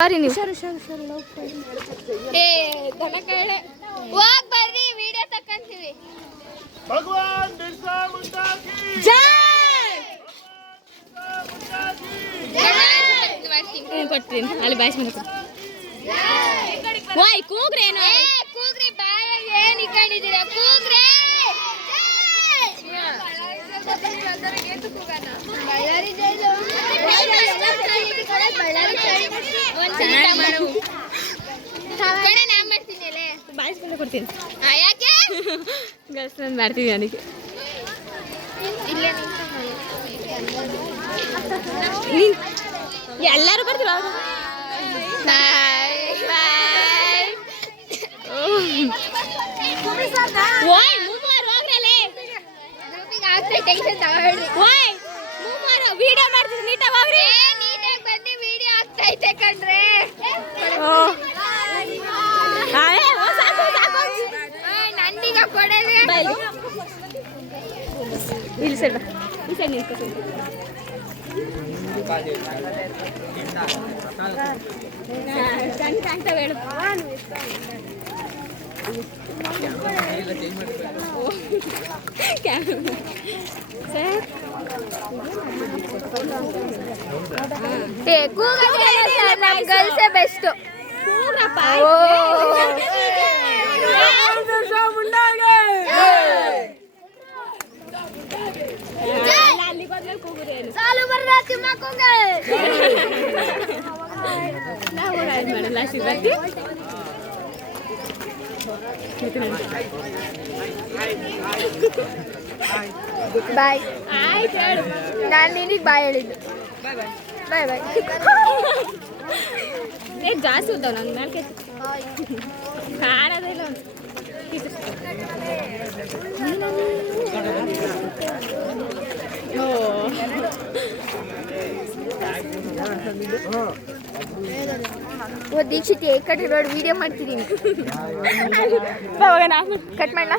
ಸಾರಿ ನೀವು ಹೋಗ್ ಬರ್ರಿ ವಿಡಿಯೋ ತಕ್ಕಂತೀವಿ. ಭಗವಾನ್ ಬಿರ್ಸಾ ಮುಂಡಾ ಕಿ ಕೊಡ್ತೀನಿ ಅಲ್ಲಿ ಬಾಯ್ಸ್ ಮನೆ ವಾಯ್ ಕೂಗ್ರೇನು ಕೂಗ್ರಿ ಬಾಯ ಏನ್ ಇಟ್ಕೊಂಡಿದ್ದೀರಾ ಕೂಗ್ರೆ ಬಳ್ಳಾರಿ ಜೈಲು ನಾ ಮಾಡ್ತೀನಿ ಬಾಯ್ಸ್ ಮನೆ ಕೊಡ್ತೀನಿ ಯಾಕೆ ಗರ್ಲ್ಸ್ ನಾನು ಮಾಡ್ತೀನಿ ಅದಕ್ಕೆ ಇಲ್ಲೇ ಎಲ್ಲರೂ ಬರ್ತೀರ ಓಯ್ ಮೂವರು ಹೋಗ್ರಲೆ ಟೆನ್ಷನ್ ತಗೊಳ್ರಿ ಓಯ್ ಮೂವರು ವಿಡಿಯೋ ಮಾಡ್ತಿದ್ರು ನೀಟಾಗಿ ಹೋಗ್ರಿ ನೀಟಾಗಿ ಬಂದು ವಿಡಿಯೋ ಆಗ್ತೈತೆ ಕಣ್ರೆ ಸಾಕು ಸಾಕು ನಂದೀಗ ಕೊಡೋದು ಇಲ್ಲಿ ಸೈಡ್ ಬಾ ಈ ಸೈಡ್ ನಿಂತ್ಕೊ ಕಾಣ್ತಾವೆ ಹೇಳು ಸರ್ ನಮ್ ಗರ್ಲ್ಸೇ ಬೆಸ್ಟ್ ಕೂಗ್ರಪ್ಪ ಅಲ್ಲಿಗೆ ಹೋದ್ಮೇಲೆ ಕೂಗುರಿ ಏನು ಸಾಲು ಬರ್ದ ತಿಮ್ಮಕ್ಕೋಗೆ ನಾವು ಮಾಡಲ್ಲ ಶಿವರಾತ್ರಿ ಬಾಯ್ ಆಯ್ತು ಹೇಳು ನಾನು ನಿನಗೆ ಬಾಯ್ ಹೇಳಿದ್ದು ಬಾಯ್ ಬಾಯ್ ಏ ಜಾಸ್ತಿ ಉದ್ದಾವ ನಂಗೆ ನಾಲ್ಕೆ ಕಾಣೋದೇ ಇಲ್ಲ ಓ ದೀಕ್ಷಿತ್ ಈ ಕಡೆ ನೋಡಿ ವಿಡಿಯೋ ಮಾಡ್ತಿದ್ದೀನಿ ಕಟ್ ಕಟ್ ಮಾಡಲ್ಲ